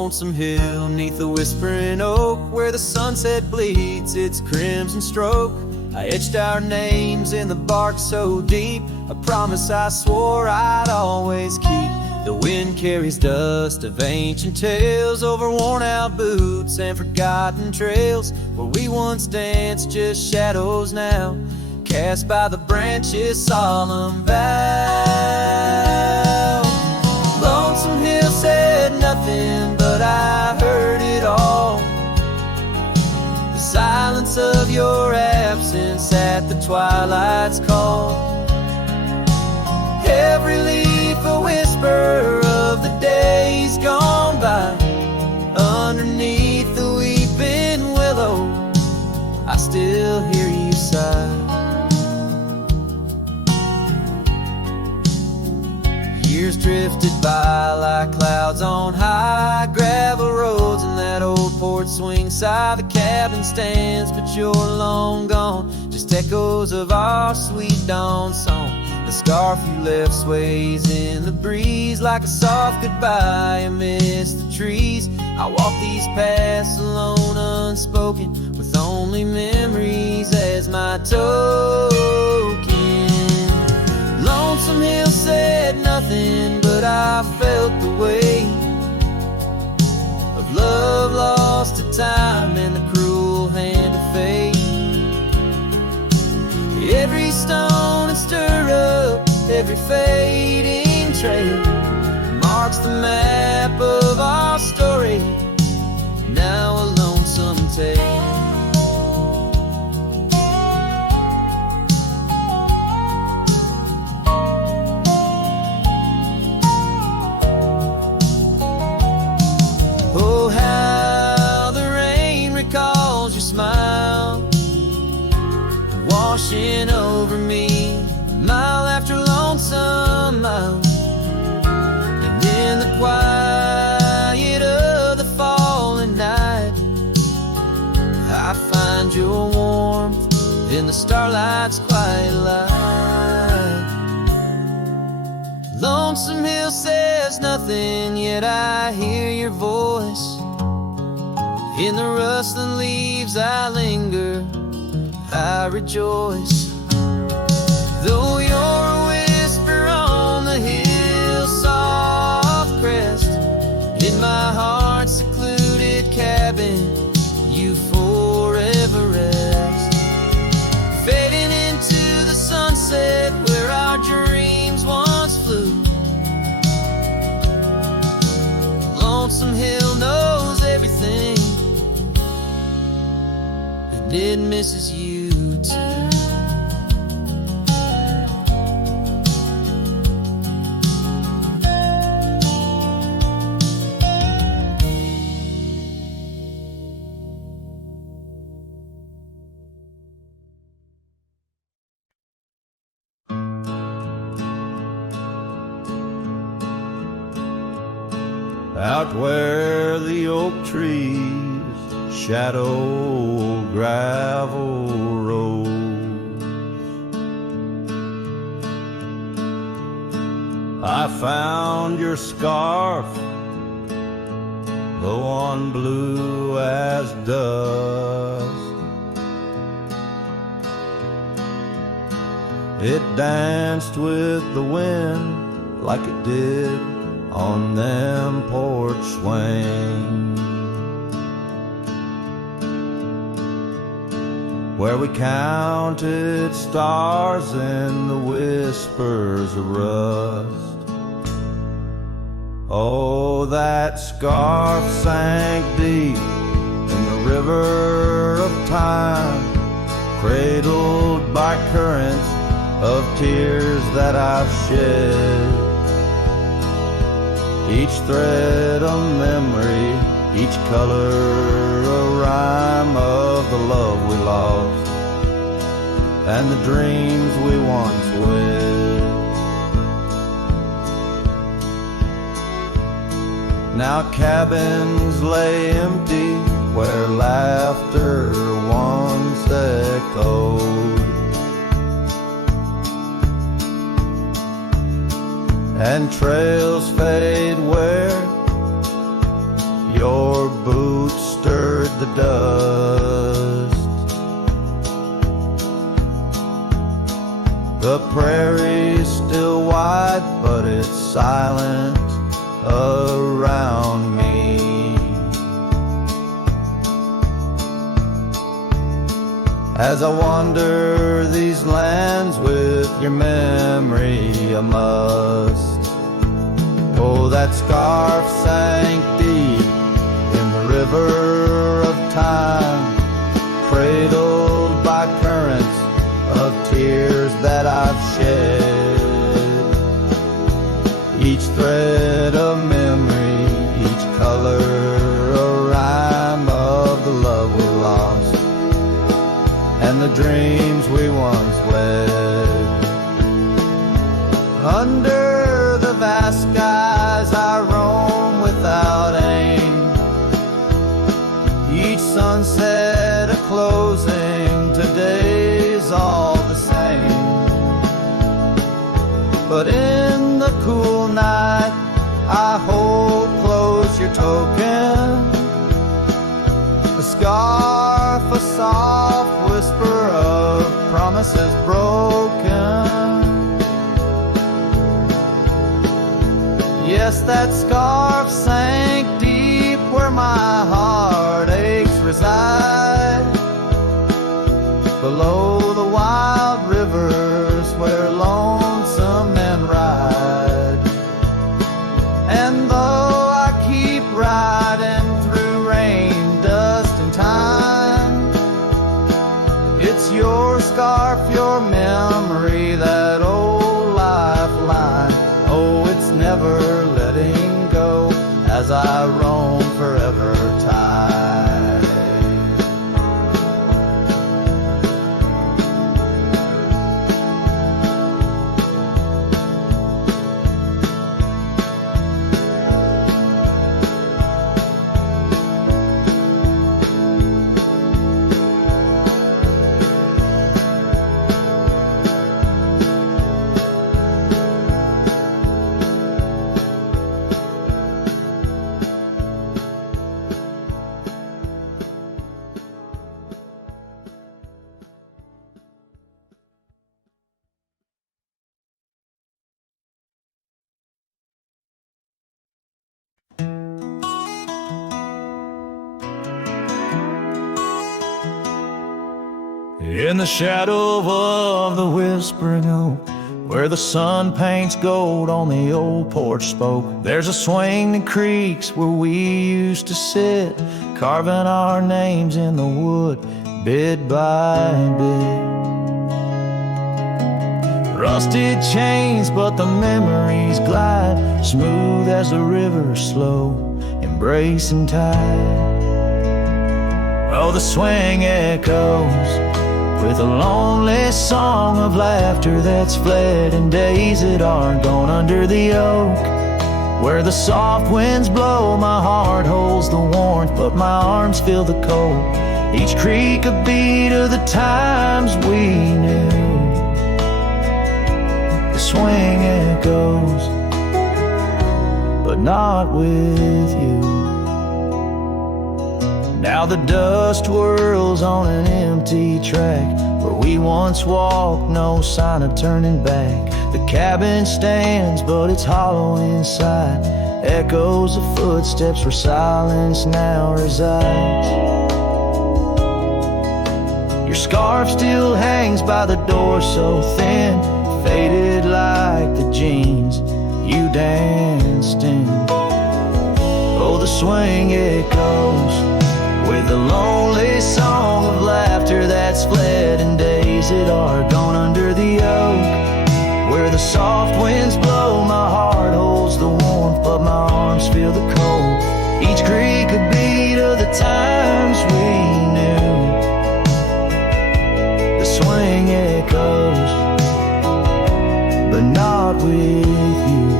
lonesome hill, neath the whispering oak, where the sunset bleeds its crimson stroke. I etched our names in the bark so deep, a promise I swore I'd always keep. The wind carries dust of ancient tales over worn-out boots and forgotten trails. Where we once danced, just shadows now, cast by the branches' solemn vow. Lonesome Hill said nothing, but I heard it all. The silence of your absence at the twilight's call. Every leaf a whisper of the days gone by. Underneath the weeping willow, I still hear you sigh. Years drifted by like clouds on high, gravel roads and that old port swing side. The cabin stands, but you're long gone, just echoes of our sweet dawn song. The scarf you left sways in the breeze like a soft goodbye amidst the trees. I walk these paths alone, unspoken, with only memories as my token. Lonesome Hill said nothing, but I felt the weight of love lost to time and the cruel hand of fate. Every stone and stir up, every fading trail marks the map of our story, now a lonesome tale. Oh, how the rain recalls your smile, washing over me, mile after lonesome mile. And in the quiet of the falling night, I find your warmth in the starlight's quiet light. Lonesome Hill says nothing, yet I hear your voice. In the rustling leaves I linger, I rejoice. Though you're a whisper on the hill's soft crest, in my heart's secluded cabin you forever rest. Fading into the sunset where our dreams once flew. Lonesome Hill knows everything, and it misses you too. Out where the oak trees shadow gravel roads, I found your scarf, the one blue as dust. It danced with the wind like it did on them porch swings, where we counted stars in the whispers of rust. Oh, that scarf sank deep in the river of time, cradled by currents of tears that I've shed. Each thread a memory, each color a rhyme of the love we lost and the dreams we once wed. Now cabins lay empty where laughter once echoed, and trails fade where the dust. The prairie's still wide, but it's silent around me. As I wander these lands with your memory, I must. Oh, that scarf sank deep in the river of time, cradled by currents of tears that I've shed. Each thread a memory, each color a rhyme of the love we lost and the dreams we once wed. Under the vast skies I roam without aim, each sunset a closing, today's all the same. But in the cool night I hold close your token, a scarf, a soft whisper of promises broken. Yes, that scarf sank deep where my heartaches reside, below the wild rivers where lonesome men ride. And though I keep riding through rain, dust and time, it's your scarf, your memory, that old lifeline. Oh, it's never letting go as I roam forever tied. In the shadow of the whispering oak, where the sun paints gold on the old porch spoke, there's a swing that creaks where we used to sit, carving our names in the wood, bit by bit. Rusted chains, but the memories glide, smooth as the river, slow, embracing tide. Oh, the swing echoes with a lonely song of laughter that's fled, and days that aren't gone under the oak, where the soft winds blow. My heart holds the warmth, but my arms feel the cold. Each creak a beat of the times we knew. The swing echoes, but not with you. Now the dust whirls on an empty track, where we once walked, no sign of turning back. The cabin stands, but it's hollow inside, echoes of footsteps where silence now resides. Your scarf still hangs by the door, so thin, faded like the jeans you danced in. Oh, the swing echoes with a lonely song of laughter that's fled, and days that are gone under the oak, where the soft winds blow. My heart holds the warmth, but my arms feel the cold. Each creak a beat of the times we knew. The swing echoes, but not with you.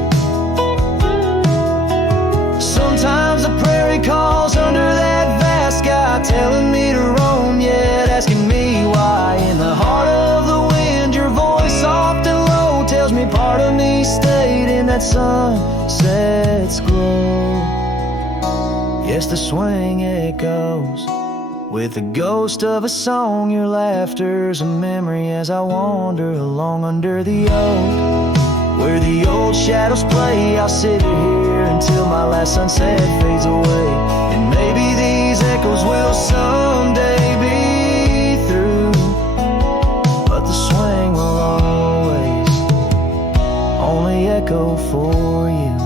Sometimes the prairie calls under that sky, telling me to roam, yet asking me why. In the heart of the wind, your voice soft and low tells me part of me stayed in that sunset's glow. Yes, the swing echoes, With the ghost of a song, your laughter's a memory as I wander along under the oak. Where the old shadows play, I'll sit here until my last sunset fades away. And maybe these echoes will someday be through, but the swing will always only echo for you.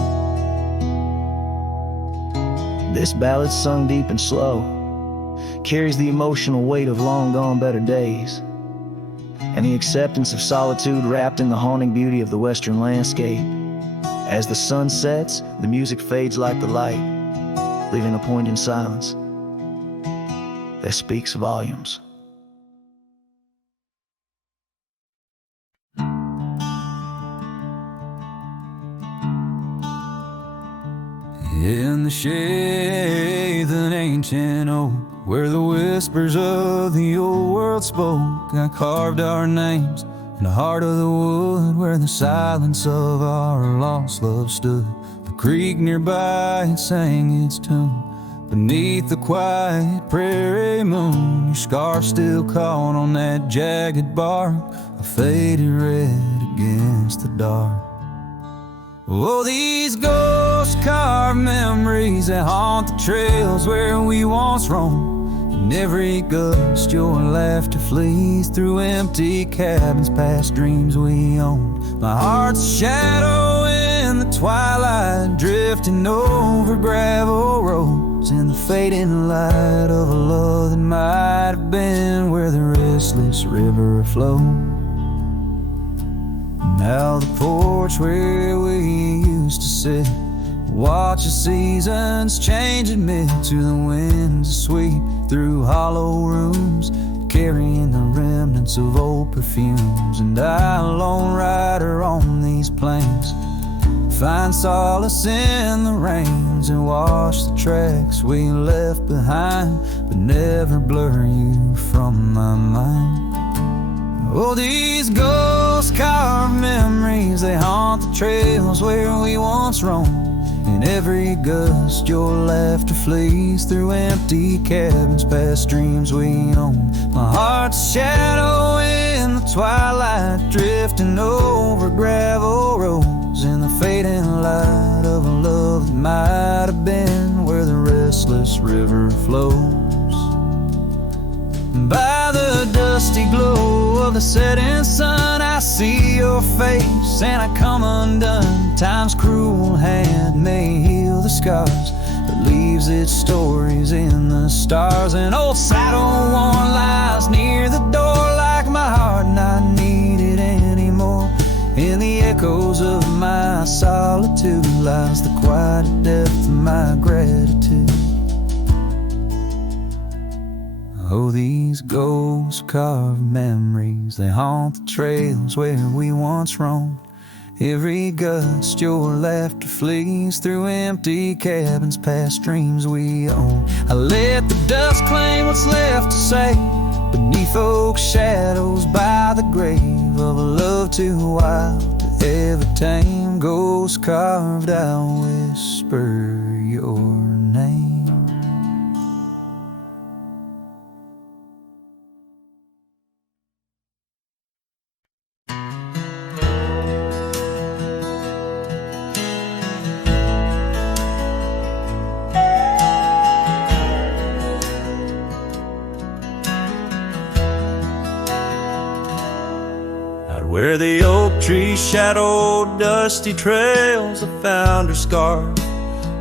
This ballad's sung deep and slow, carries the emotional weight of long gone better days, and the acceptance of solitude wrapped in the haunting beauty of the western landscape. As the sun sets, the music fades like the light, leaving a poignant silence that speaks volumes. In the shade of an ancient oak, where the whispers of the old world spoke, I carved our names in the heart of the wood, where the silence of our lost love stood. The creek nearby, it sang its tune beneath the quiet prairie moon. Your scarf still caught on that jagged bark, a faded red against the dark. Oh, these ghost carved memories that haunt the trails where we once roamed. In every gust your laughter flees through empty cabins past dreams we owned. My heart's a shadow in the twilight, drifting over gravel roads in the fading light of a love that might have been where the restless river flowed. Now the porch where we used to sit, watch the seasons change amid to the winds that sweep through hollow rooms, carrying the remnants of old perfumes. And I, a lone rider on these plains, find solace in the rains and wash the tracks we left behind, but never blur you from my mind. Oh, these ghost carved memories, they haunt the trails where we once roamed. In every gust your laughter flees through empty cabins past dreams we owned. My heart's a shadow in the twilight, drifting over gravel roads in the fading light of a love that might have been where the restless river flows. By the dusty glow of the setting sun, I see your face and I come undone. Time's cruel hand may heal the scars, but leaves its stories in the stars. An old saddle worn lies near the door like my heart not needed anymore. In the echoes of my solitude lies the quiet depth of my gratitude. Oh, these ghost carved memories, they haunt the trails where we once roamed. Every gust your laughter flees through empty cabins past dreams we own. I let the dust claim what's left to say beneath oak shadows by the grave of a love too wild to ever tame. Ghost carved, I'll whisper your name. Where the oak tree shadowed dusty trails, I found her scarf,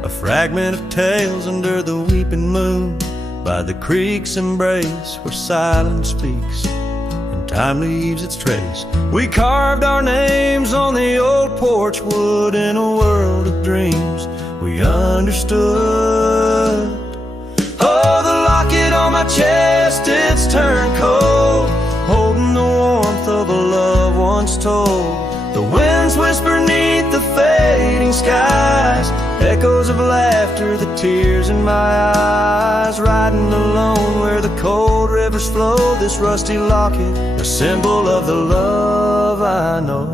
a fragment of tales under the weeping moon. By the creek's embrace where silence speaks and time leaves its trace, we carved our names on the old porch wood. In a world of dreams we understood. Oh, the locket on my chest, it's turned cold, holding the warmth of a love once told. The winds whisper neath the fading skies, echoes of laughter, the tears in my eyes. Riding alone where the cold rivers flow, this rusty locket, a symbol of the love I know.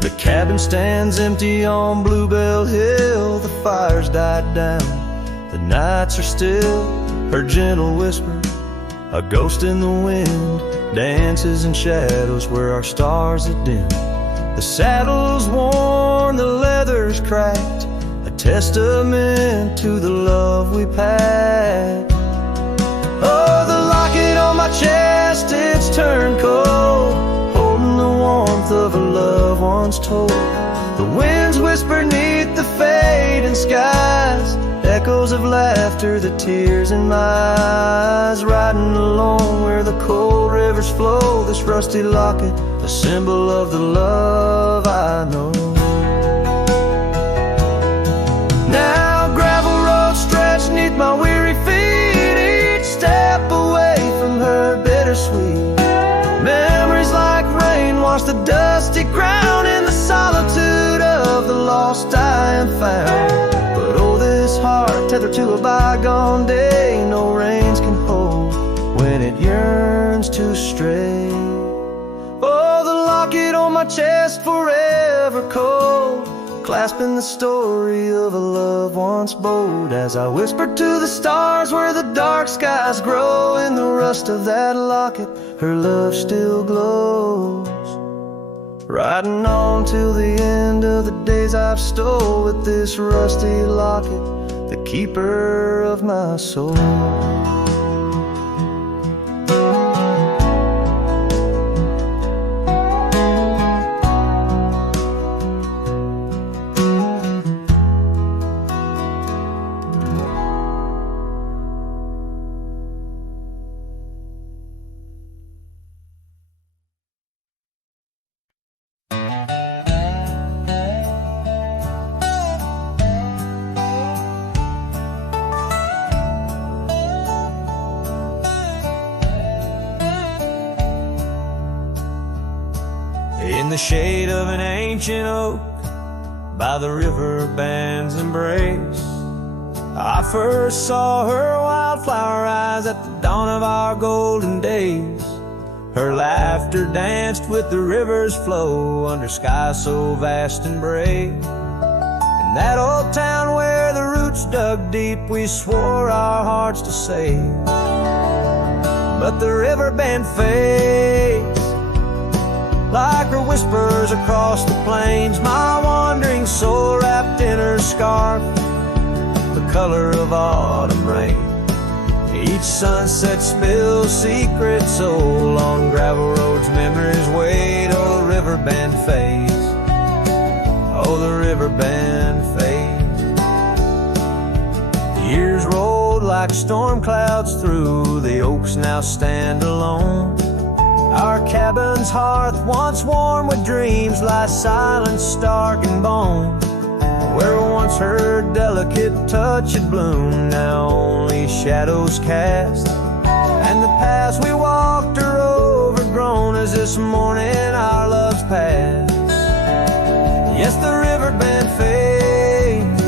The cabin stands empty on Bluebell Hill. The fire's died down, the nights are still. Her gentle whisper, a ghost in the wind, dances in shadows where our stars are dim. The saddle's worn, the leather's cracked, a testament to the love we packed. Oh, the locket on my chest, it's turned cold, holding the warmth of a love once told. The winds whisper neath the fading skies, echoes of laughter, the tears in my eyes. Riding alone where the cold rivers flow, this rusty locket, a symbol of the love I know. Now gravel roads stretch neath my weary feet, each step away from her bittersweet. Memories like rain wash the dusty ground in the solitude of the lost I am found. But oh, this heart tethered to a bygone day, no reins can hold when it yearns to stray. Oh, the locket on my chest forever cold, clasping the story of a love once bold. As I whisper to the stars where the dark skies grow, in the rust of that locket her love still glows. Riding on till the end of the days I've stole, with this rusty locket, the keeper of my soul. In the shade of an ancient oak, by the river band's embrace, I first saw her wildflower eyes at the dawn of our golden days. Her laughter danced with the river's flow under skies so vast and brave. In that old town where the roots dug deep, we swore our hearts to save. But the river band fades like her whispers across the plains. My wandering soul wrapped in her scarf, the color of autumn rain. Each sunset spills secrets so long, gravel roads, memories wait. Oh, the river band fades. Oh, the river band fades. The years rolled like storm clouds through, the oaks now stand alone. Our cabin's hearth, once warm with dreams, lies silent, stark and bone. Where once her delicate touch had bloomed, now only shadows cast. And the paths we walked are overgrown as this morning our love's past. Yes, the river band fades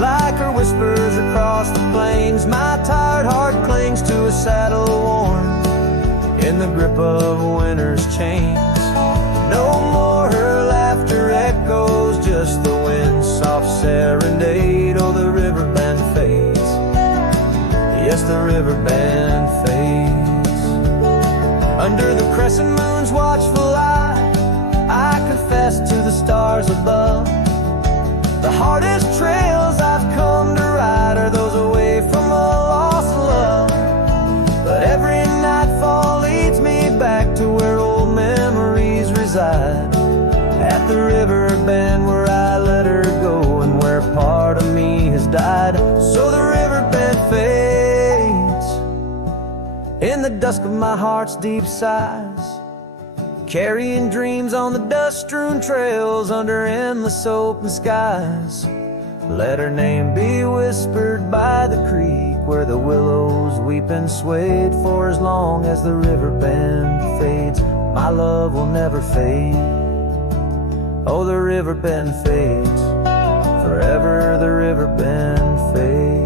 like her whispers across the plains. My tired heart clings to a saddle worn in the grip of winter's chains. No more her laughter echoes, just the wind's soft serenade. Oh, the river band fades. Yes, the river band fades. Under the crescent moon's watchful eye, I confess to the stars above, the hardest trails I've come to ride are those away from a lost love. But every nightfall leads me back to where old memories reside, at the river bend where I let her go and where part of me has died. So the river bend fades in the dusk of my heart's deep sighs, carrying dreams on the dust-strewn trails under endless open skies. Let her name be whispered by the creek where the willows weep and swayed. For as long as the river bend fades, my love will never fade. Oh, the river bend fades, forever the river bend fades.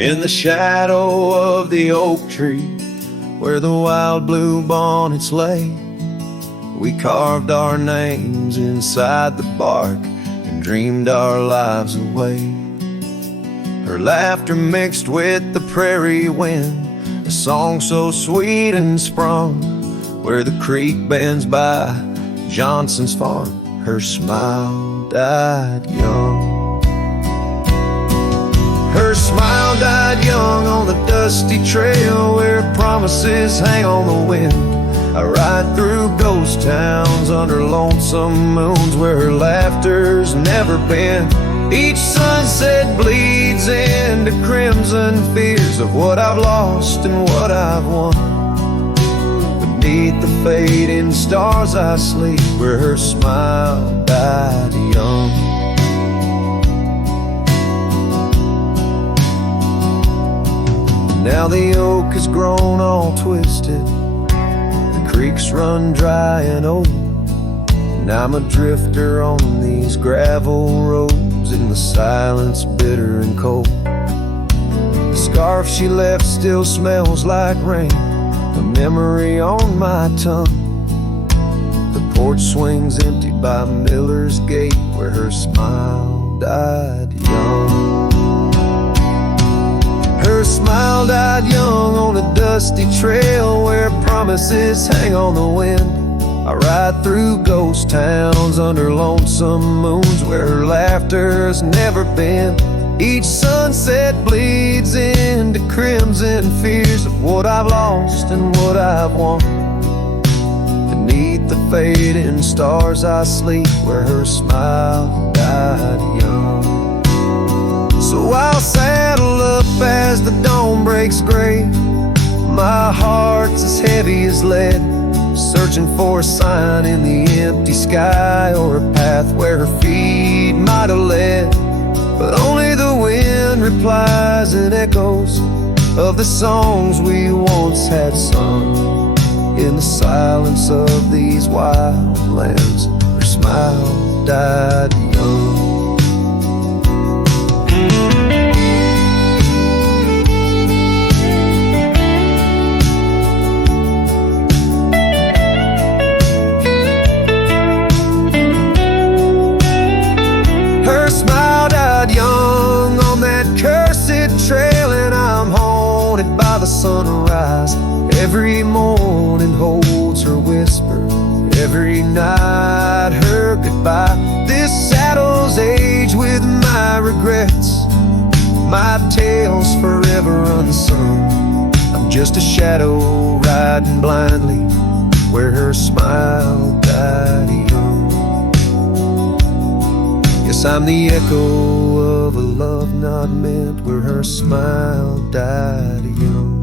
In the shadow of the oak tree, where the wild blue bonnets lay, we carved our names inside the bark and dreamed our lives away. Her laughter mixed with the prairie wind, a song so sweet and sprung, where the creek bends by Johnson's farm. Her smile died young. Her smile died young on the dusty trail where promises hang on the wind. I ride through ghost towns under lonesome moons where her laughter's never been. Each sunset bleeds into crimson fears of what I've lost and what I've won. Beneath the fading stars I sleep where her smile died young. Now the oak has grown all twisted, the creeks run dry and old, and I'm a drifter on these gravel roads in the silence bitter and cold. The scarf she left still smells like rain, a memory on my tongue. The porch swings emptied by Miller's Gate where her smile died young. Her smile died young on a dusty trail where promises hang on the wind. I ride through ghost towns under lonesome moons where her laughter's never been. Each sunset bleeds into crimson fears of what I've lost and what I've won. Beneath the fading stars I sleep where her smile died young. So I'll saddle up as the dawn breaks gray. My heart's as heavy as lead, searching for a sign in the empty sky or a path where her feet might have led. But only the wind replies in echoes of the songs we once had sung. In the silence of these wild lands, her smile died young. Young on that cursed trail, and I'm haunted by the sunrise. Every morning holds her whisper, every night her goodbye. This saddle's age with my regrets, my tale's forever unsung. I'm just a shadow riding blindly where her smile died young. Yes, I'm the echo of a love not meant where her smile died young.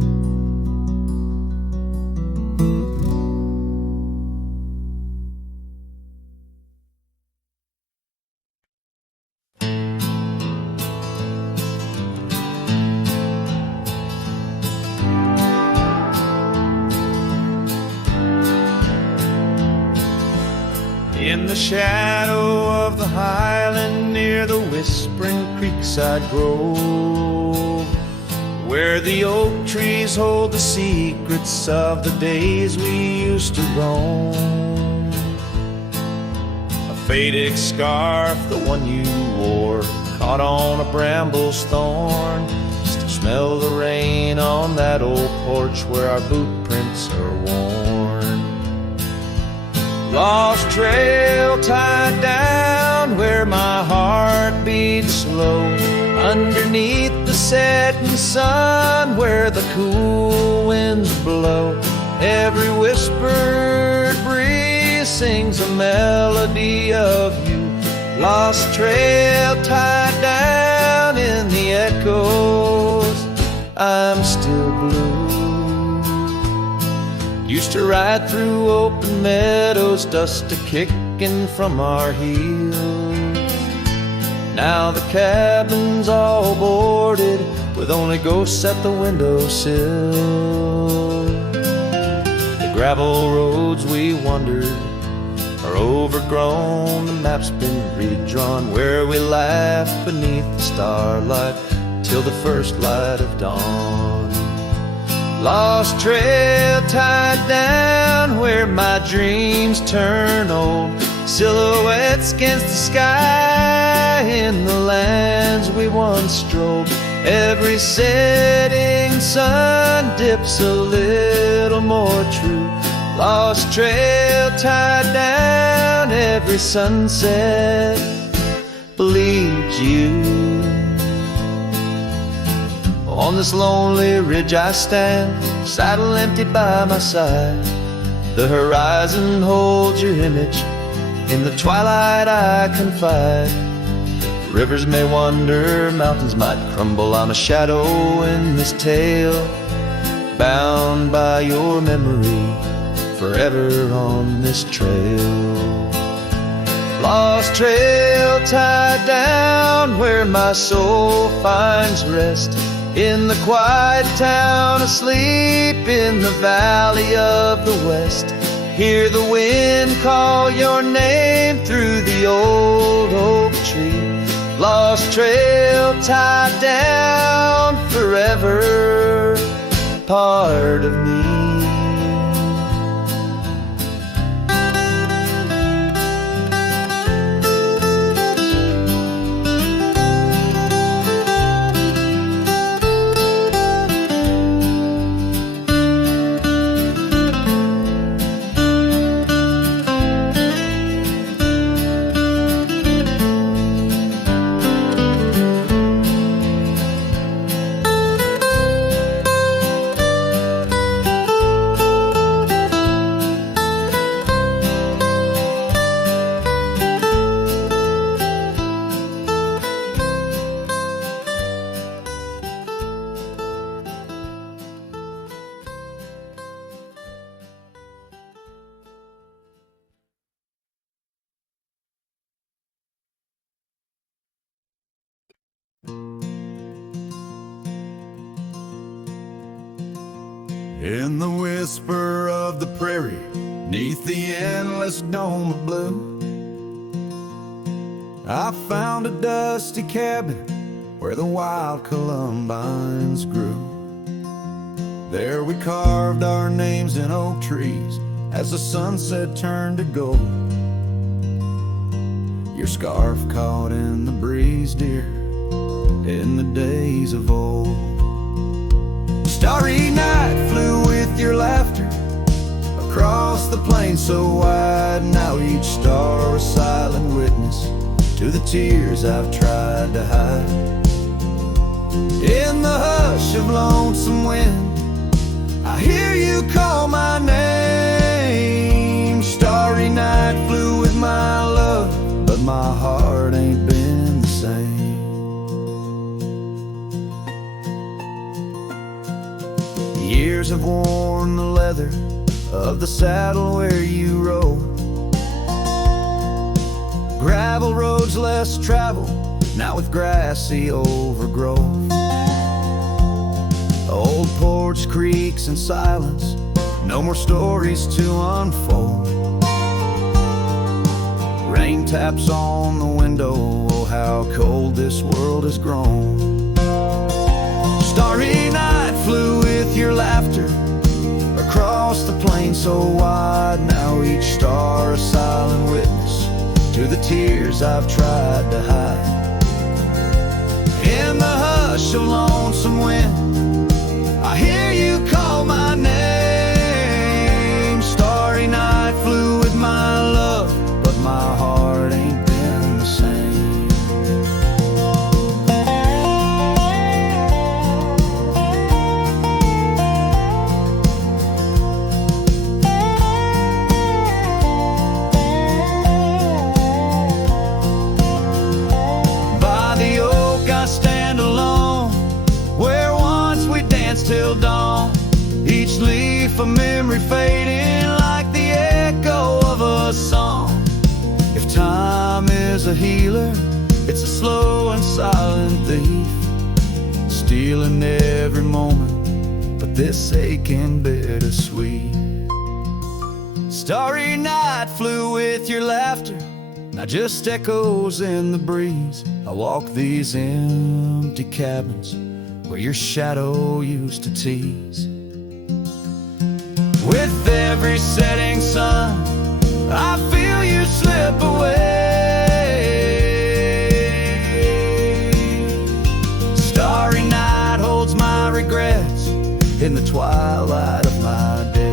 In the shadow of the highland near the whispering creekside grove, where the oak trees hold the secrets of the days we used to roam. A faded scarf, the one you wore, caught on a bramble's thorn. Still smell the rain on that old porch where our boot prints are worn. Lost trail tied down where my heart beats slow, underneath the setting sun where the cool winds blow. Every whispered breeze sings a melody of you. Lost trail tied down in the echoes, I'm still blue. Used to ride through open meadows, dust a-kicking from our heels. Now the cabin's all boarded with only ghosts at the windowsill. The gravel roads we wandered are overgrown, the map's been redrawn where we laughed beneath the starlight till the first light of dawn. Lost trail tied down where my dreams turn old, silhouettes against the sky in the lands we once strolled. Every setting sun dips a little more true. Lost trail tied down, every sunset believes you. On this lonely ridge I stand, saddle empty by my side. The horizon holds your image, in the twilight I confide. Rivers may wander, mountains might crumble, I'm a shadow in this tale, bound by your memory, forever on this trail. Lost trail tied down where my soul finds rest, in the quiet town asleep in the valley of the west. Hear the wind call your name through the old oak tree. Lost trail tied down, forever part of me. In the whisper of the prairie, neath the endless dome of blue, I found a dusty cabin where the wild columbines grew. There we carved our names in oak trees as the sunset turned to gold. Your scarf caught in the breeze, dear, in the days of old. Starry night flew with your laughter across the plain so wide. Now each star a silent witness to the tears I've tried to hide. In the hush of lonesome wind, I hear you call my name. Starry night flew with my love, but my heart ain't been the same. Years have worn the leather of the saddle where you rode. Gravel roads less traveled, now with grassy overgrowth. Old porch creaks in silence, no more stories to unfold. Rain taps on the window, oh how cold this world has grown. Starry night flew with your laughter across the plain so wide. Now each star a silent witness to the tears I've tried to hide. In the hush of lonesome wind, I hear you call my name. Starry night flew with my love, but my heart ain't been the same. Till dawn, each leaf a memory fading like the echo of a song. If time is a healer, it's a slow and silent thief, stealing every moment, but this aching bittersweet. Starry night flew with your laughter, now just echoes in the breeze. I walk these empty cabins where your shadow used to tease. With every setting sun, I feel you slip away. Starry night holds my regrets in the twilight of my days.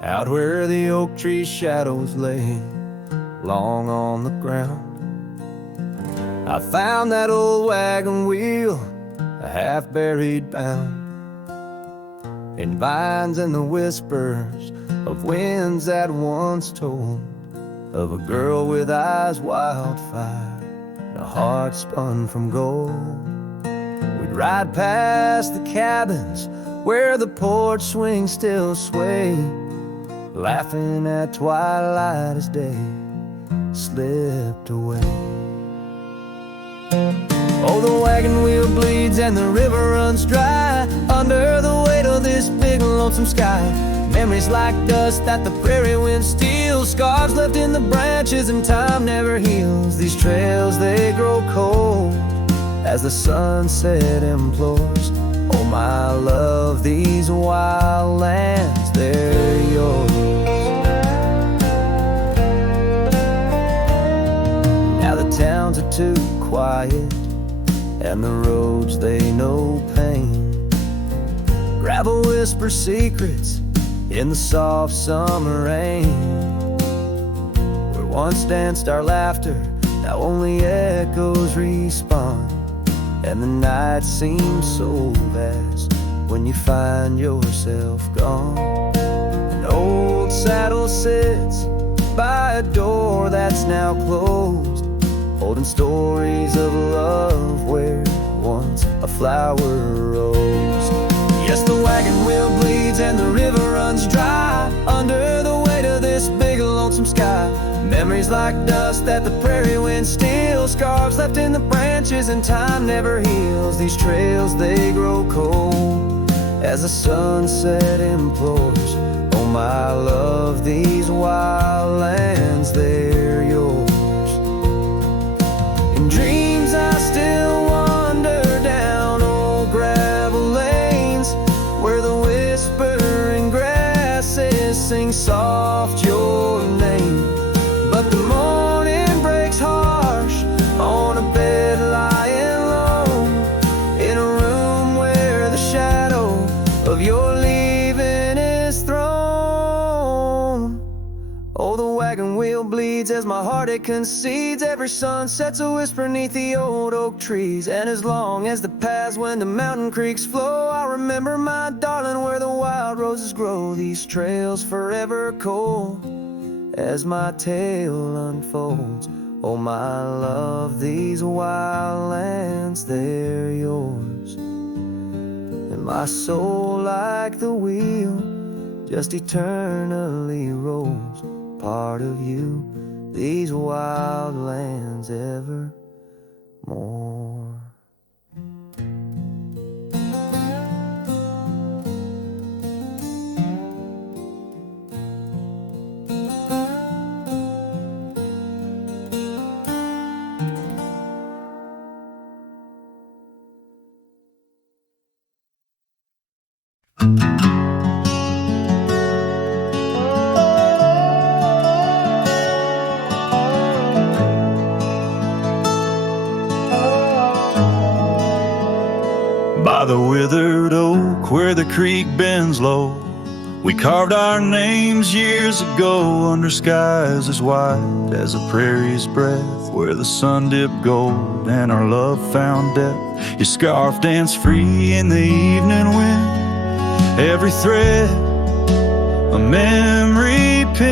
Out where the oak tree shadows lay long on the ground, I found that old wagon wheel, a half-buried bound in vines and the whispers of winds that once told of a girl with eyes wildfire and a heart spun from gold. We'd ride past the cabins where the porch swings still sway, laughing at twilight as day slipped away. Oh, the wagon wheel bleeds and the river runs dry under the weight of this big lonesome sky. Memories like dust that the prairie wind steals, scars left in the branches and time never heals. These trails, they grow cold as the sunset implores. Oh, my love, these wild lands, they're yours. Now the towns are too quiet and the roads, they know pain. Gravel whispers secrets in the soft summer rain. Where once danced our laughter, now only echoes respond. And the night seems so vast when you find yourself gone. An old saddle sits by a door that's now closed, holding stories of love where once a flower rose. Yes, the wagon wheel bleeds and the river runs dry under the weight of this big lonesome sky. Memories like dust that the prairie wind steals, scars left in the branches and time never heals. These trails, they grow cold as the sunset implores. Oh, my love, these wild lands, they're yours. In dreams I still wander down old gravel lanes where the whispering grasses sing soft your name. But the morning breaks harsh on a bed lying low in a room where the shadow of your leaving is thrown. Oh, the wagon wheel bleeds as my heart it concedes. Every sunset's a whisper beneath the old oak trees. And as long as the paths when the mountain creeks flow, I'll remember, my darling, where the wild roses grow. These trails forever cold as my tale unfolds. Oh, my love, these wild lands, they're yours. And my soul, like the wheel, just eternally rolls. Part of you, these wild lands evermore. By the withered oak where the creek bends low, we carved our names years ago under skies as wide as a prairie's breath, where the sun dipped gold and our love found depth. Your scarf danced free in the evening wind, every thread a memory pinned.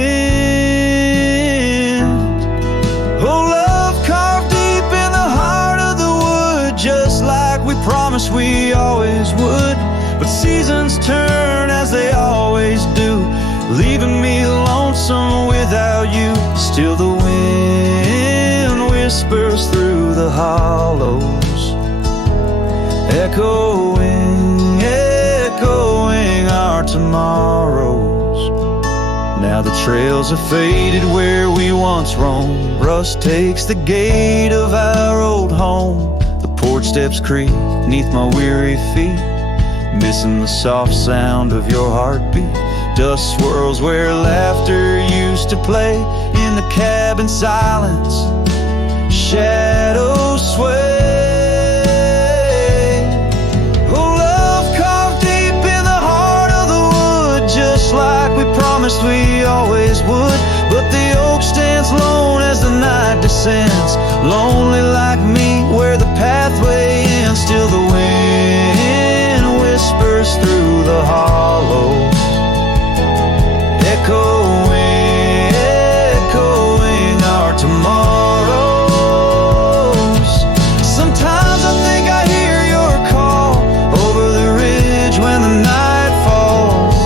Oh, love carved deep in the heart of the wood, just like we promised we always would. But seasons turn as they always do, leaving me lonesome lonesome without you. Still the wind whispers through the hollows, echoing, echoing our tomorrows. Now the trails have faded where we once roamed. Rust takes the gate of our old home. The porch steps creak neath my weary feet, missing the soft sound of your heartbeat. Dust swirls where laughter used to play. In the cabin silence, shadows sway. Oh, love carved deep in the heart of the wood, just like we promised we always would. But the oak stands lone as the night descends, lonely like me where the pathway ends. Still the wind whispers through the hollows, echoing, echoing our tomorrows. Sometimes I think I hear your call over the ridge when the night falls.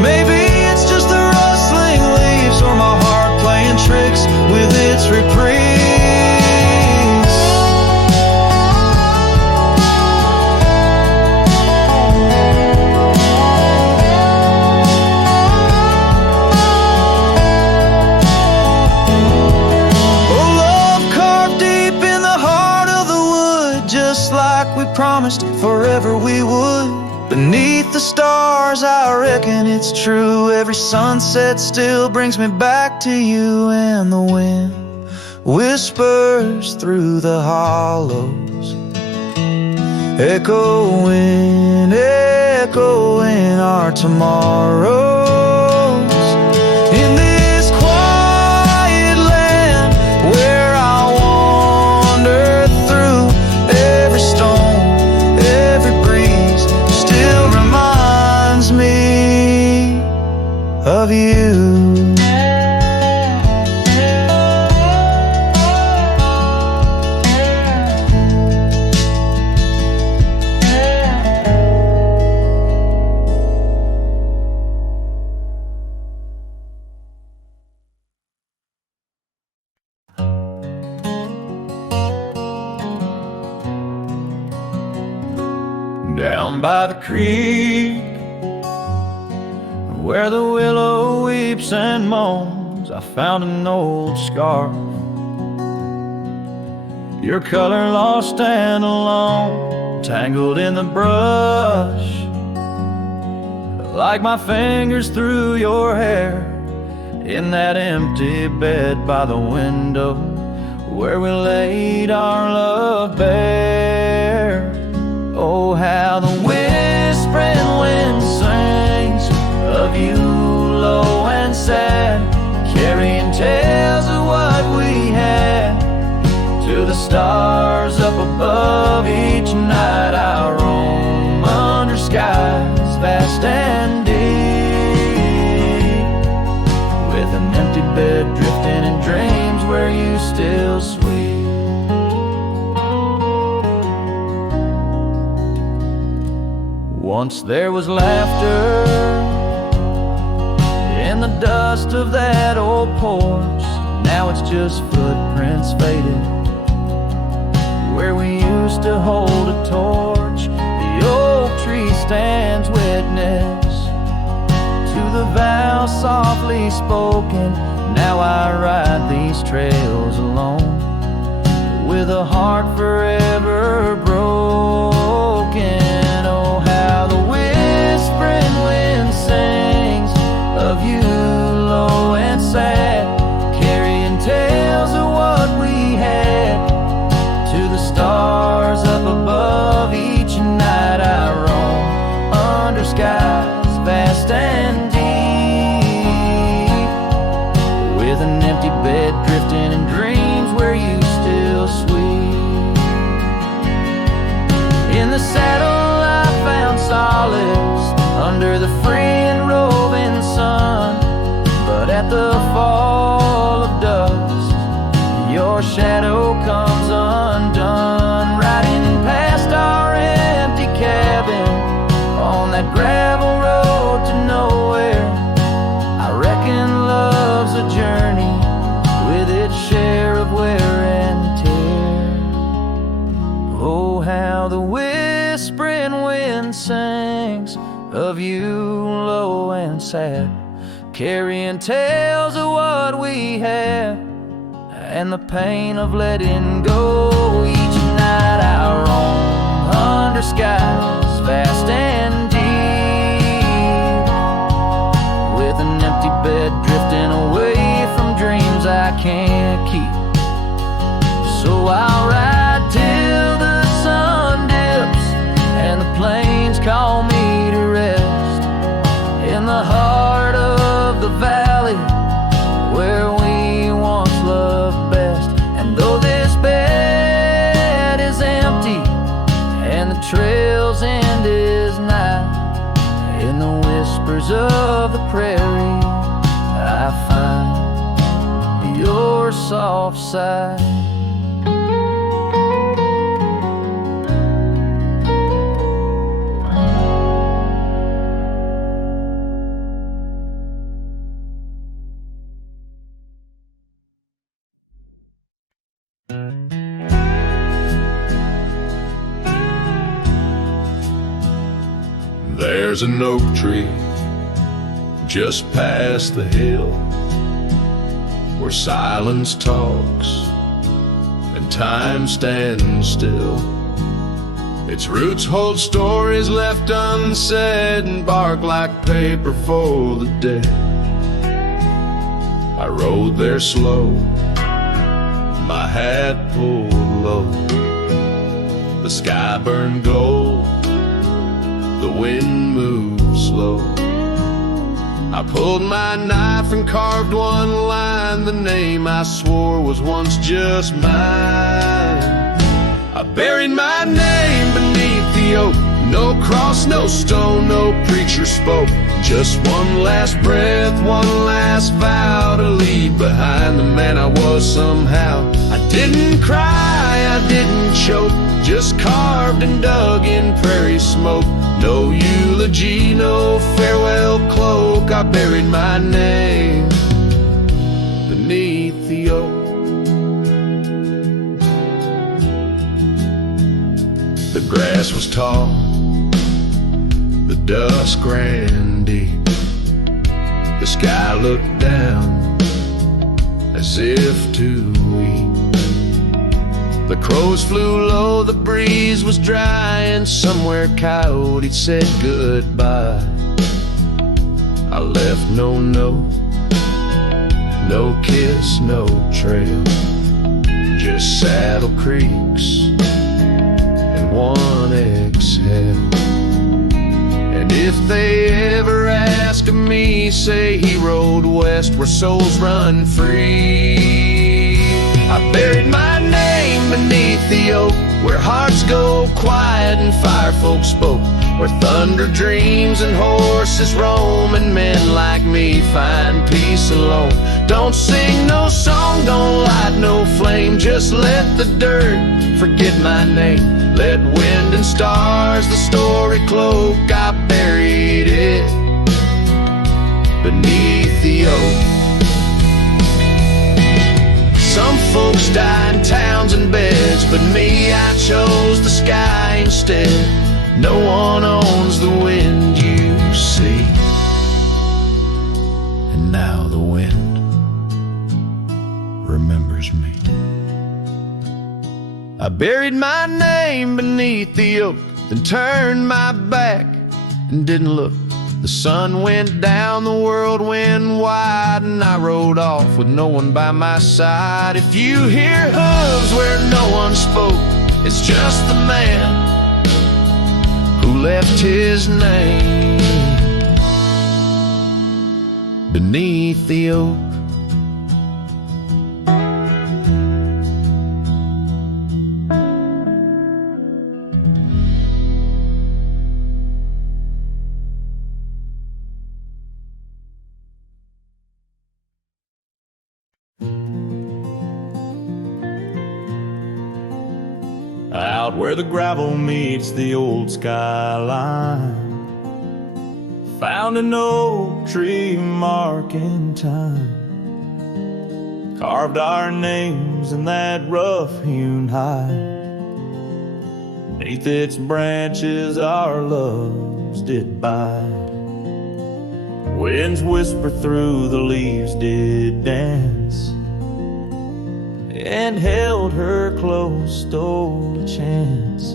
Maybe it's just the rustling leaves or my heart playing tricks with its reprise. Promised forever we would. Beneath the stars, I reckon it's true. Every sunset still brings me back to you. And the wind whispers through the hollows, echoing, echoing our tomorrows. In this quiet land where I wander through, every stone, me of you. Down by the creek where the willow weeps and moans, I found an old scarf, your color lost and alone, tangled in the brush, like my fingers through your hair. In that empty bed by the window where we laid our love bare. Oh, how the whispering wind sings of you low and sad, carrying tales of what we had to the stars up above. Each night I roam under skies vast and deep, with an empty bed drifting in dreams where you still sleep. Once there was laughter in the dust of that old porch. Now it's just footprints faded where we used to hold a torch. The oak tree stands witness to the vow softly spoken. Now I ride these trails alone with a heart forever broken. Oh, how the whispering wind sings of you low and sad, carrying tales of what we had to the stars up above. Each night I roam under skies vast and deep, with an empty bed drifting in dreams where you still sweet. In the saddle I found solace under the free and roving sun, but at the fall of dust your shadow comes undone. Riding past our empty cabin on that gravel road to nowhere, I reckon love of you low and sad, carrying tales of what we had and the pain of letting go. Each night I roam under skies vast and deep, with an empty bed drifting away from dreams I can't keep. So I'll ride till the sun dips and the plains call me to rest in the heart of the valley where we once loved best. And though this bed is empty and the trail's end is nigh, in the whispers of the prairie I find your soft sigh. There's an oak tree just past the hill where silence talks and time stands still. Its roots hold stories left unsaid and bark like paper for the dead. I rode there slow, my hat pulled low. The sky burned gold, the wind moved slow. I pulled my knife and carved one line, the name I swore was once just mine. I buried my name beneath the oak, no cross, no stone, no preacher spoke. Just one last breath, one last vow to leave behind the man I was somehow. I didn't cry, I didn't choke, just carved and dug in prairie smoke. No eulogy, no farewell cloak, I buried my name beneath the oak. The grass was tall, the dusk ran deep. The sky looked down as if to weep. The crows flew low, the breeze was dry, and somewhere coyote said goodbye. I left no note, no kiss, no trail, just saddle creaks and one exhale. And if they ever ask of me, say he rode west where souls run free. I buried my name beneath the oak, where hearts go quiet and fire folk spoke, where thunder dreams and horses roam, and men like me find peace alone. Don't sing no song, don't light no flame, just let the dirt forget my name. Let wind and stars the story cloak, I buried it beneath the oak. Some folks die in towns and beds, but me, I chose the sky instead. No one owns the wind you see, and now the wind remembers me. I buried my name beneath the oak, then turned my back and didn't look. The sun went down, the world went wide, and I rode off with no one by my side. If you hear hooves where no one spoke, it's just the man who left his name beneath the oak. Out where the gravel meets the old skyline, found an oak tree marking time, carved our names in that rough-hewn hide. Beneath its branches our love shadows did bide. Winds whisper through the leaves did dance, and held her close, stole a chance.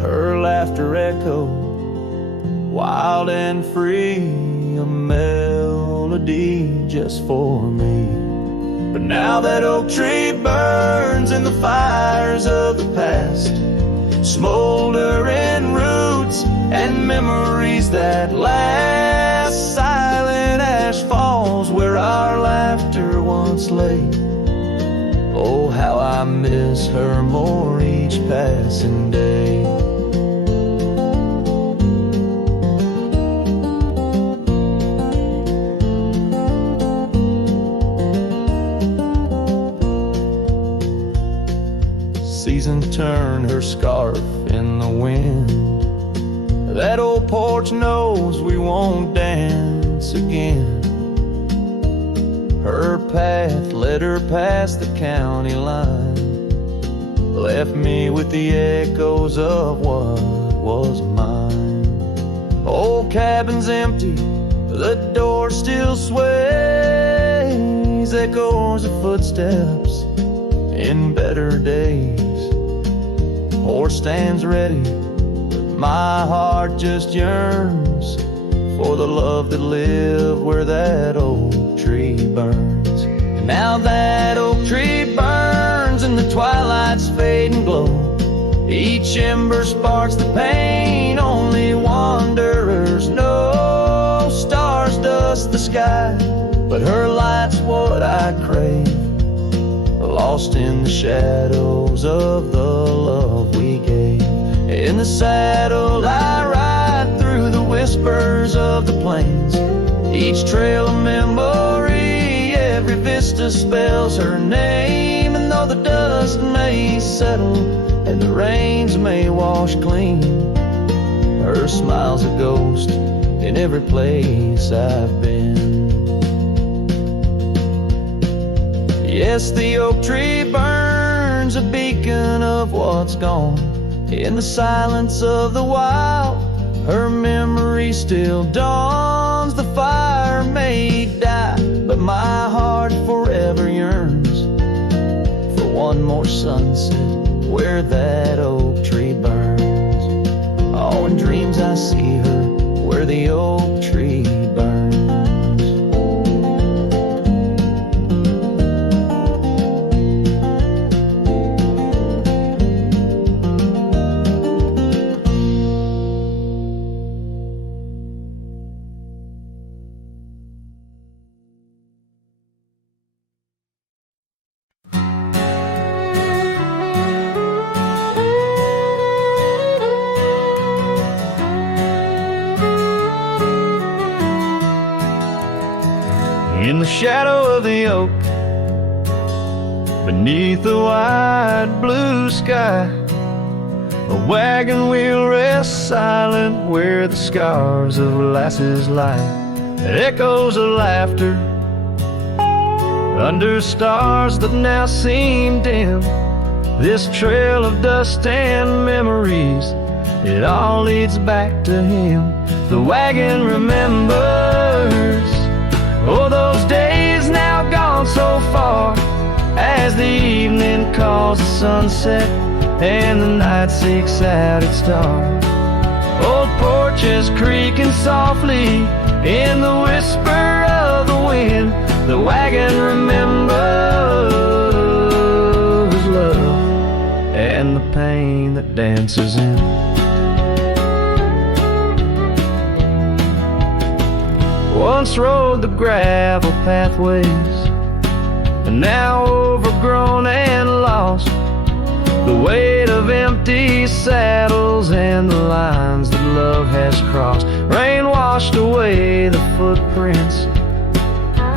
Her laughter echoed, wild and free, a melody just for me. But now that oak tree burns in the fires of the past, smoldering roots and memories that last. Silent ash falls where our laughter once lay. Oh, how I miss her more each passing day. Seasons turn her scarf in the wind. That old porch knows we won't dance again. Her path led her past the county line, left me with the echoes of what was mine. Old cabin's empty, the door still sways, echoes of footsteps in better days. Horse stands ready, my heart just yearns for the love that lived where that oak tree burns. And now that oak tree burns and the twilight's fade and glow. Each ember sparks the pain only wanderers know. Stars dust the sky, but her light's what I crave, lost in the shadows of the love we gave. In the saddle I ride through the whispers of the plains, each trail a memory, every vista spells her name. And though the dust may settle and the rains may wash clean, her smile's a ghost in every place I've been. Yes, the oak tree burns, a beacon of what's gone. In the silence of the wild, her memory still dawns. The fire may die, but my heart forever yearns for one more sunset where that oak tree burns. Oh, in dreams I see her where the oak tree burns. In the shadow of the oak, beneath the wide blue sky, a wagon wheel rests silent where the scars of lasses lie. Echoes of laughter under stars that now seem dim. This trail of dust and memories, it all leads back to him. The wagon remembers, oh, those days now gone so far, as the evening calls the sunset and the night seeks out its star. Old porches creaking softly in the whisper of the wind. The wagon remembers love and the pain that dances in. Once rode the gravel pathways, and now overgrown and lost. The weight of empty saddles and the lines that love has crossed. Rain washed away the footprints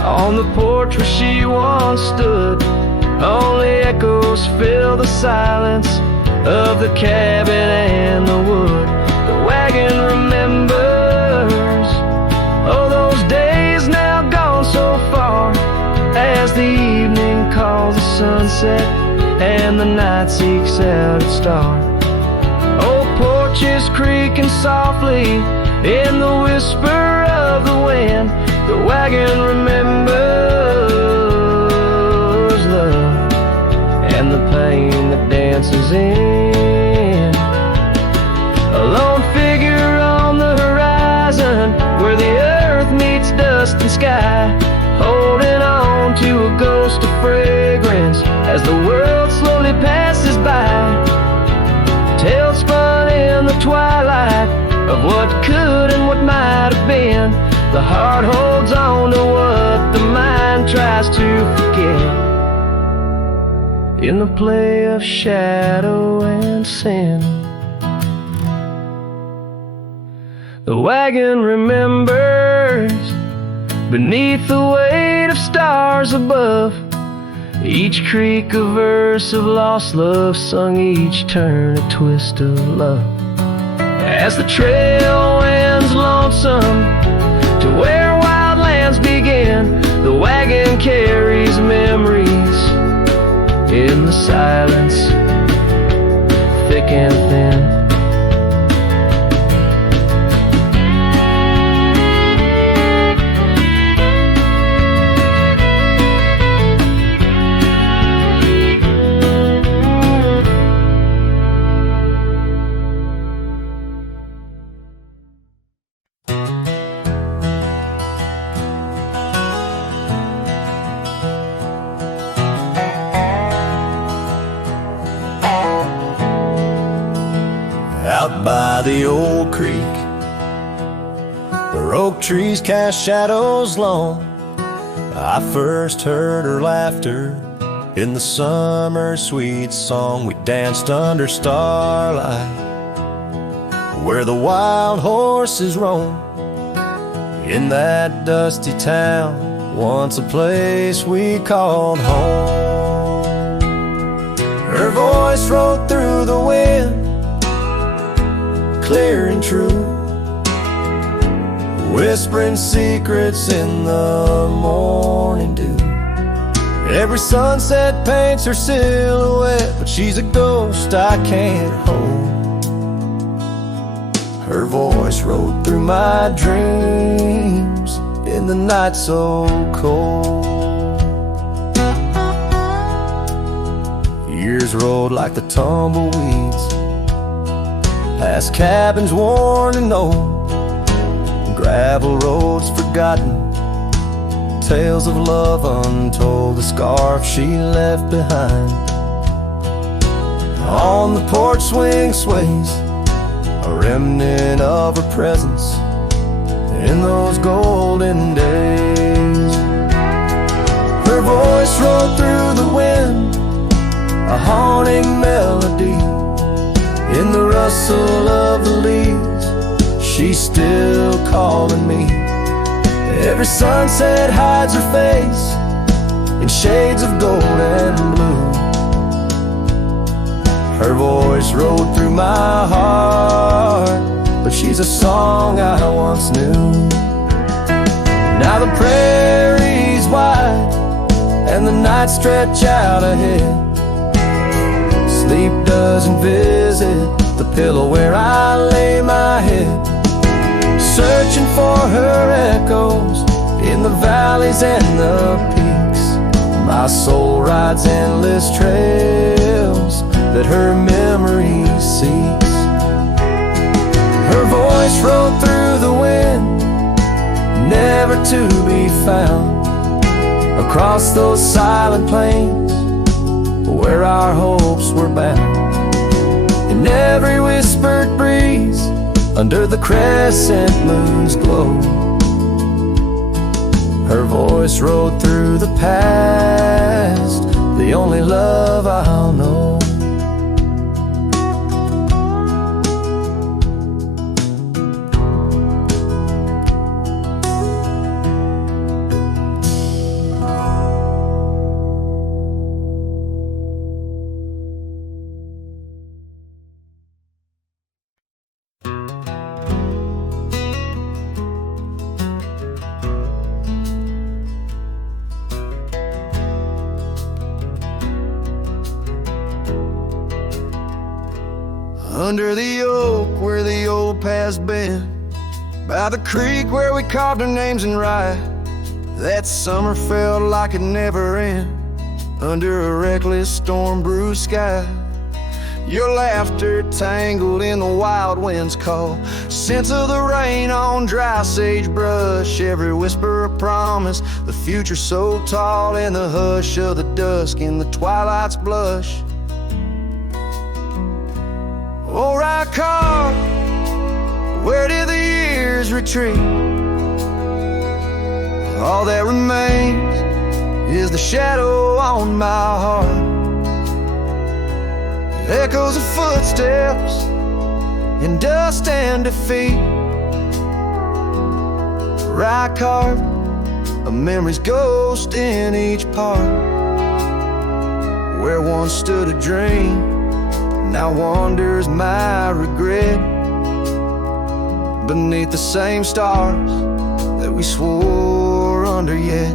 on the porch where she once stood. Only echoes fill the silence of the cabin and the wood. The wagon remembers, oh, those days now gone so far, as the evening calls the sunset and the night seeks out its star. Old porches branches creaking softly in the whisper of the wind. The wagon remembers love and the pain that dances in. A lone figure on the horizon where the earth meets dust and sky, holding on to a ghost of fragrance as the world slowly passes by. Tales spun in the twilight of what could and what might have been. The heart holds on to what the mind tries to forget in the play of shadow and sin. The wagon remembers beneath the weight of stars above, each creak a verse of lost love sung, each turn a twist of love. As the trail winds lonesome to where wild lands begin, the wagon carries memories in the silence, thick and thin. Out by the old creek, where oak trees cast shadows long, I first heard her laughter in the summer sweet song. We danced under starlight where the wild horses roam, in that dusty town, once a place we called home. Her voice rolled through the wind, clear and true, whispering secrets in the morning dew. Every sunset paints her silhouette, but she's a ghost I can't hold. Her voice rode through my dreams in the night so cold. Years rolled like the tumbleweeds, past cabins worn and old, gravel roads forgotten, tales of love untold, the scarf she left behind. On the porch swing sways a remnant of her presence in those golden days. Her voice rolled through the wind, a haunting melody. In the rustle of the leaves, she's still calling me. Every sunset hides her face in shades of gold and blue. Her voice rode through my heart, but she's a song I once knew. Now the prairie's wide and the nights stretch out ahead. Sleep doesn't visit the pillow where I lay my head, searching for her echoes in the valleys and the peaks. My soul rides endless trails that her memory seeks. Her voice rode through the wind, never to be found, across those silent plains where our hopes were bound. In every whispered breeze, under the crescent moon's glow, her voice rode through the past, the only love I'll know. Under the oak where the old path's been, by the creek where we carved our names in rye. That summer felt like it never end, under a reckless storm-bruised sky. Your laughter tangled in the wild wind's call, scents of the rain on dry sagebrush, every whisper of promise, the future so tall, and the hush of the dusk in the twilight's blush. Oh, right car, where did the years retreat? All that remains is the shadow on my heart, echoes of footsteps in dust and defeat. Right card, a memory's ghost in each part, where once stood a dream, now wanders my regret, beneath the same stars that we swore under yet.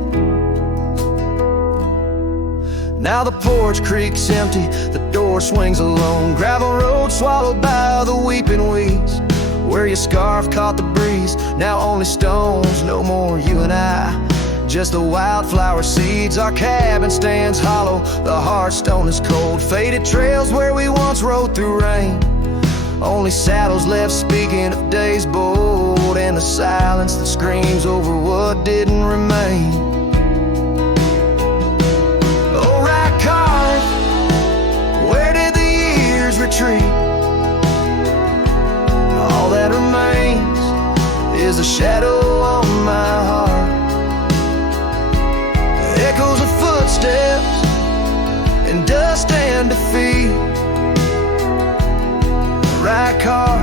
Now the porch creaks empty, the door swings alone, gravel road swallowed by the weeping weeds, where your scarf caught the breeze, now only stones, no more you and I, just the wildflower seeds. Our cabin stands hollow, the hearthstone is cold, faded trails where we once rode through rain, only saddles left speaking of days bold, and the silence that screams over what didn't remain. Where did the years retreat? All that remains is a shadow on my heart, echoes of footsteps in dust and defeat. Right car,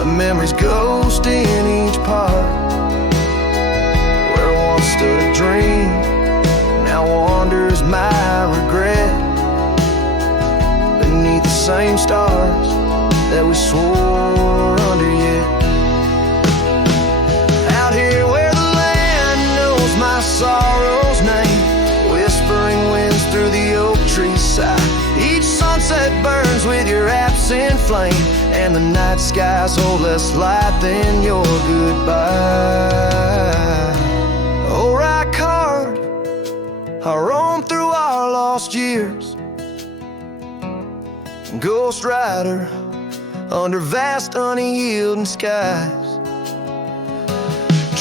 a memory's ghost in each part, where once stood a dream, now wanders my regret, beneath the same stars that we swore under yet. Out here where the land knows my sorrow's name, whispering winds through the oak tree side, each sunset burns with your absent flame, and the night skies hold less light than your goodbye. Oh, right card, I roam through our lost years, ghost rider under vast unyielding skies.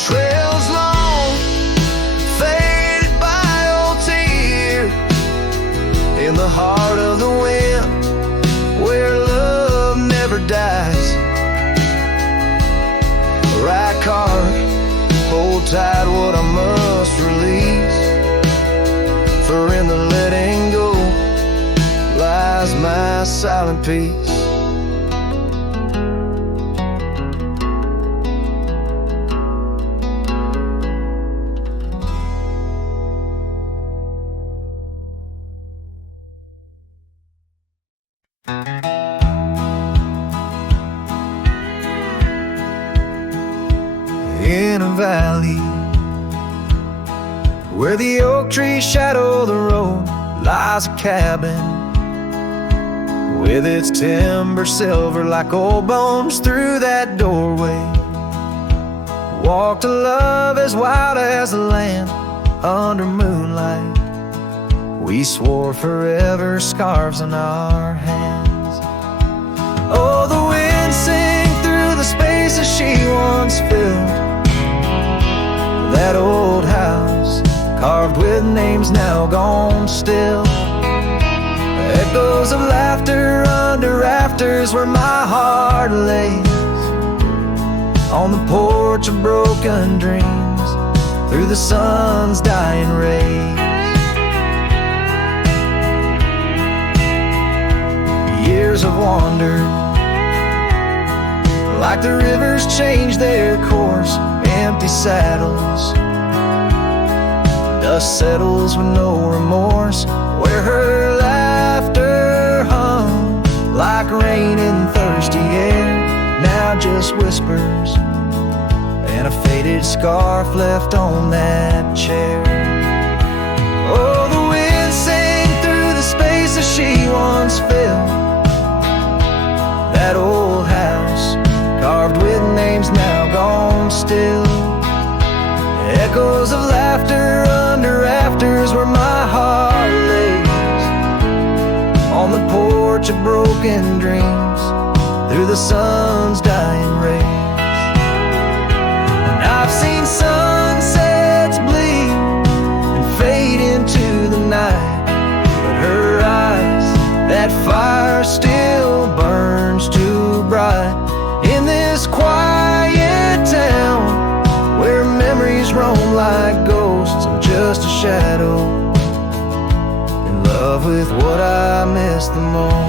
Trails long, faded by old tears, in the heart of the wind, where love never dies. Right card, hold tight what I must release, for in the letting go lies my silent peace. In a valley where the oak trees shadow the road, lies a cabin with its timber silver like old bones. Through that doorway walked a love as wild as the land, under moonlight we swore forever, scarves on our hands. Oh, the wind sang through the spaces she once filled, that old house carved with names now gone still, echoes of laughter under rafters where my heart lays, on the porch of broken dreams through the sun's dying rays. Years have wandered like the rivers change their course, empty saddles, dust settles with no remorse, where her laughter hung like rain in thirsty air, now just whispers and a faded scarf left on that chair. Oh, the wind sang through the spaces she once filled, broken dreams through the sun's dying rays. And I've seen sunsets bleed and fade into the night, but her eyes, that fire still burns too bright. In this quiet town where memories roam like ghosts, I'm just a shadow, in love with what I miss the most.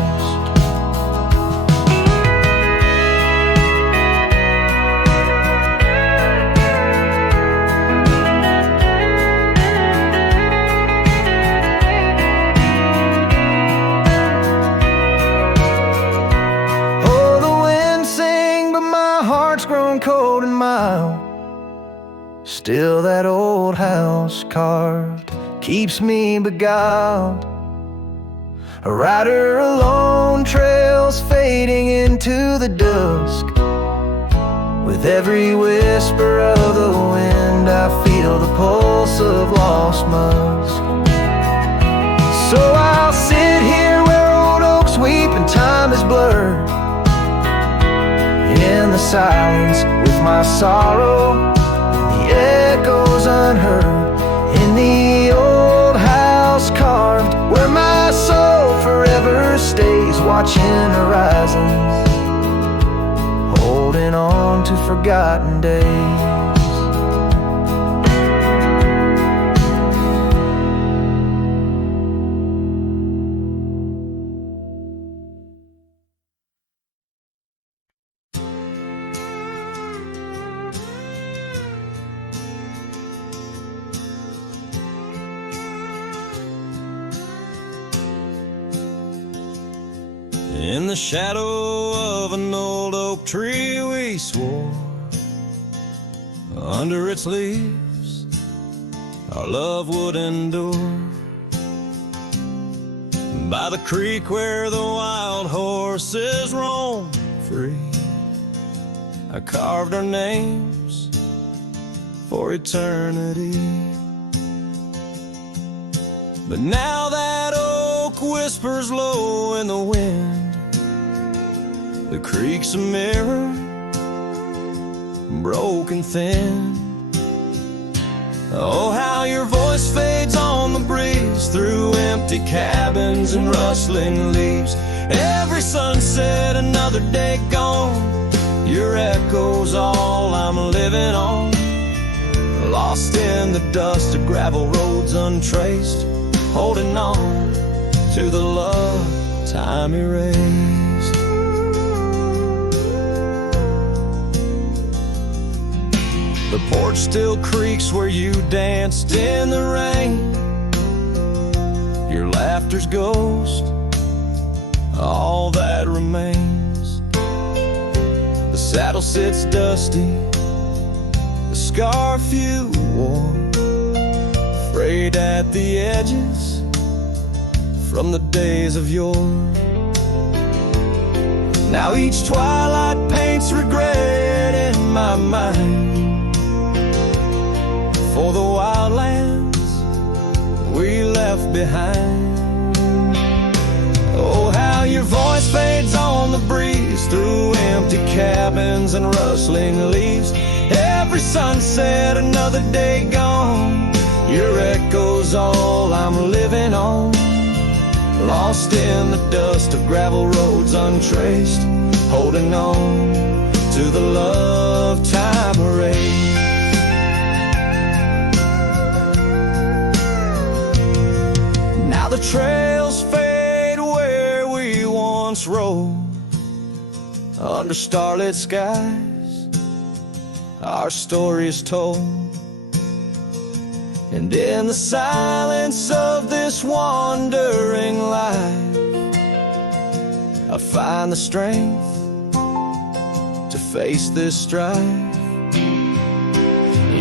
Cold and mild, still that old house carved keeps me beguiled. A rider alone, trails fading into the dusk. With every whisper of the wind, I feel the pulse of lost musk. So I'll sit here where old oaks weep and time is blurred, in the silence with my sorrow, the echoes unheard. In the old house carved, where my soul forever stays, watching horizons, holding on to forgotten days. In the shadow of an old oak tree we swore, under its leaves our love would endure. By the creek where the wild horses roam free, I carved our names for eternity. But now that oak whispers low in the wind, the creek's a mirror, broken thin. Oh, how your voice fades on the breeze through empty cabins and rustling leaves. Every sunset, another day gone, your echo's all I'm living on. Lost in the dust of gravel roads untraced, holding on to the love time erased. The porch still creaks where you danced in the rain. Your laughter's ghost, all that remains. The saddle sits dusty, the scarf you wore, frayed at the edges from the days of yore. Now each twilight paints regret in my mind for the wild lands we left behind. Oh, how your voice fades on the breeze through empty cabins and rustling leaves. Every sunset, another day gone, your echo's all I'm living on. Lost in the dust of gravel roads untraced, holding on to the love time erased. Now the trails fade where we once rode, under starlit skies our story is told. And in the silence of this wandering life, I find the strength to face this strife.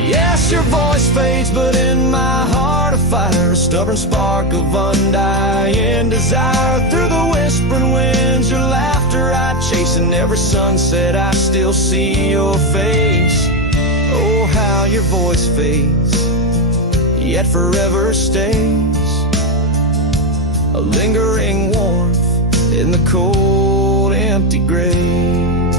Yes, your voice fades, but in my heart a fire, a stubborn spark of undying desire. Through the whispering winds, your laughter I chase, and every sunset I still see your face. Oh, how your voice fades, yet forever stays, a lingering warmth in the cold empty graves.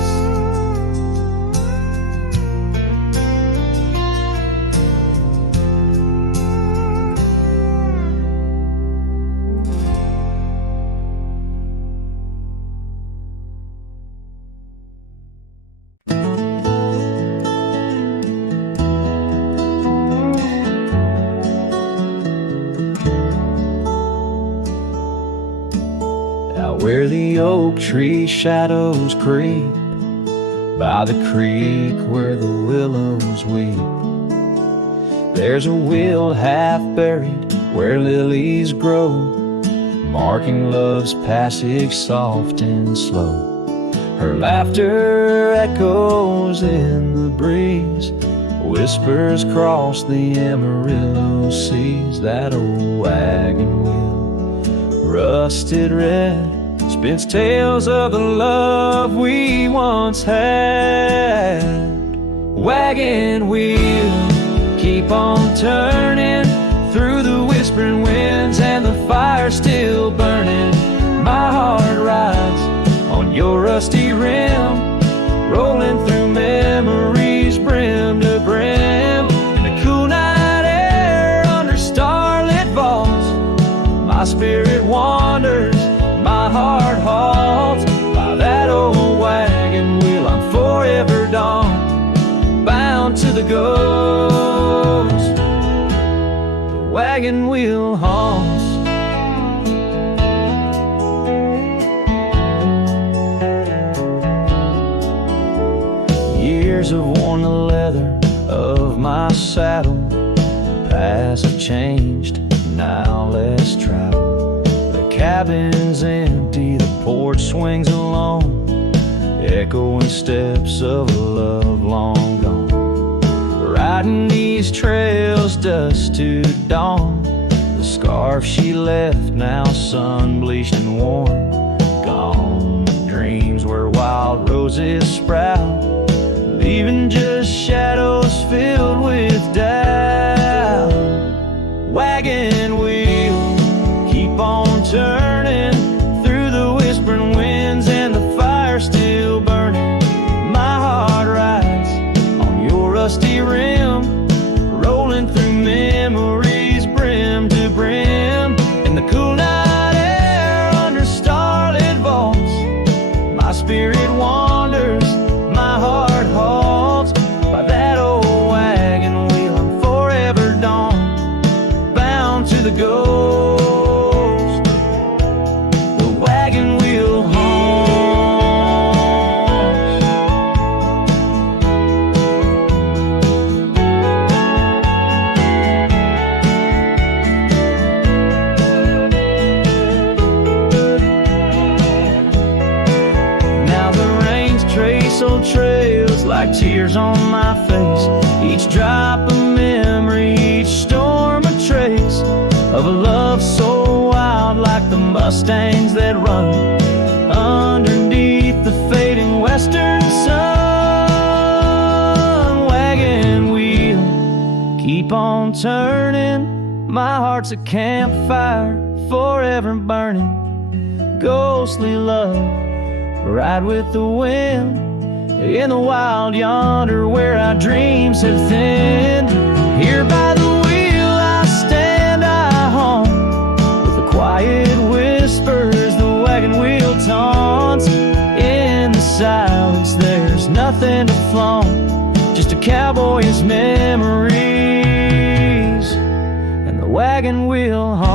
Where the oak tree shadows creep, by the creek where the willows weep, there's a wheel half buried where lilies grow, marking love's passage soft and slow. Her laughter echoes in the breeze, whispers cross the Amarillo seas. That old wagon wheel, rusted red, spins tales of the love we once had. Wagon wheel, keep on turning through the whispering winds, and the fire still burning. My heart rides on your rusty rim, rolling through memories brim to brim. In the cool night air under starlit vaults, my spirit wanders, my heart halts. By that old wagon wheel I'm forever gone, bound to the ghost. The wagon wheel haunts. Years have worn the leather of my saddle, paths have changed, now let's travel. The cabin's empty, the porch swings alone, echoing steps of a love long gone. Riding these trails dusk to dawn, the scarf she left now sun-bleached and worn. Gone dreams where wild roses sprout, leaving just shadows filled with doubt. Wagon wheel, keep on turning through the whispering winds, and the fire still burning. My heart rides on your rusty rim, rolling through memories brim to brim. In the cool night air under starlit vaults, my spirit wanders, my heart halts. By that old wagon wheel I'm forever gone, bound to the ghost. The wagon wheel haunts. Now the rains trace old trails like tears on my face, each drop a memory, each storm a trace of a love so wild, like the mustangs that run underneath the fading western sun. Wagon wheel, keep on turning, my heart's a campfire forever burning. Ghostly love, ride with the wind in the wild yonder where our dreams have thinned. Here by the wheel I stand, I haunt, with the quiet whispers the wagon wheel taunts. In the silence there's nothing to flaunt, just a cowboy's memories, and the wagon wheel haunts.